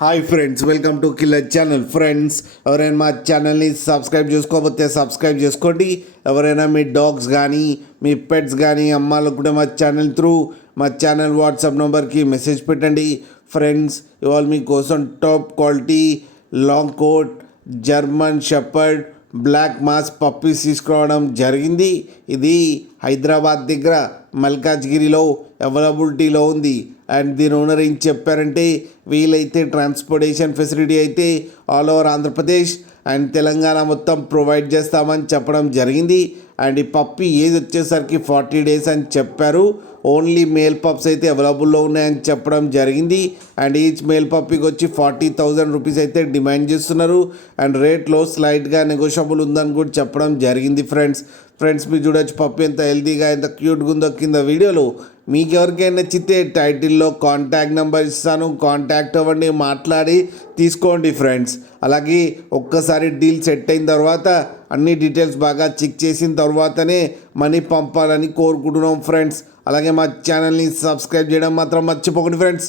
Hi friends, welcome to killer channel. Friends, ఎవరైనా మా ఛానల్ని సబ్స్క్రైబ్ చేసుకోకపోతే సబ్స్క్రైబ్ చేసుకోండి. ఎవరైనా మీ డాగ్స్ కానీ మీ పెట్స్ కానీ అమ్మాలకు కూడా మా ఛానల్ వాట్సాప్ నెంబర్కి మెసేజ్ పెట్టండి. ఫ్రెండ్స్, ఇవాళ మీకోసం top quality long coat German shepherd black mask puppies తీసుకురావడం జరిగింది. ఇది హైదరాబాద్ దగ్గర మల్కాజ్గిరిలో అవైలబిలిటీలో ఉంది. అండ్ దీని ఓనర్ ఏం చెప్పారంటే, వీలైతే ట్రాన్స్పోర్టేషన్ ఫెసిలిటీ అయితే all over Andhra Pradesh and Telangana మొత్తం ప్రొవైడ్ చేస్తామని చెప్పడం జరిగింది. అండ్ ఈ పప్పి ఏజ్ వచ్చేసరికి 40 days అని చెప్పారు. ఓన్లీ మేల్ పప్స్ అయితే అవైలబుల్లో ఉన్నాయని చెప్పడం జరిగింది. అండ్ ఈచ్ మేల్ పప్పికి వచ్చి 40,000 రూపీస్ అయితే డిమాండ్ చేస్తున్నారు. అండ్ రేట్లో స్లైట్గా నెగోషియబుల్ ఉందని కూడా చెప్పడం జరిగింది. ఫ్రెండ్స్ మీరు చూడొచ్చు పప్పి ఎంత హెల్తీగా ఎంత క్యూట్గా ఉందో కింద వీడియోలో. మీకు ఎవరికైనా నచ్చితే టైటిల్లో కాంటాక్ట్ నెంబర్ ఇస్తాను, కాంటాక్ట్ అవ్వండి, మాట్లాడి తీసుకోండి ఫ్రెండ్స్. అలాగే ఒక్కసారి డీల్ సెట్ అయిన తర్వాత అన్ని డీటెయిల్స్ బాగా చెక్ చేసిన తర్వాతనే మనీ పంపాలని కోరుకుంటున్నాం ఫ్రెండ్స్. అలాగే మా ఛానల్ని సబ్స్క్రైబ్ చేయడం మాత్రం మర్చిపోకండి ఫ్రెండ్స్.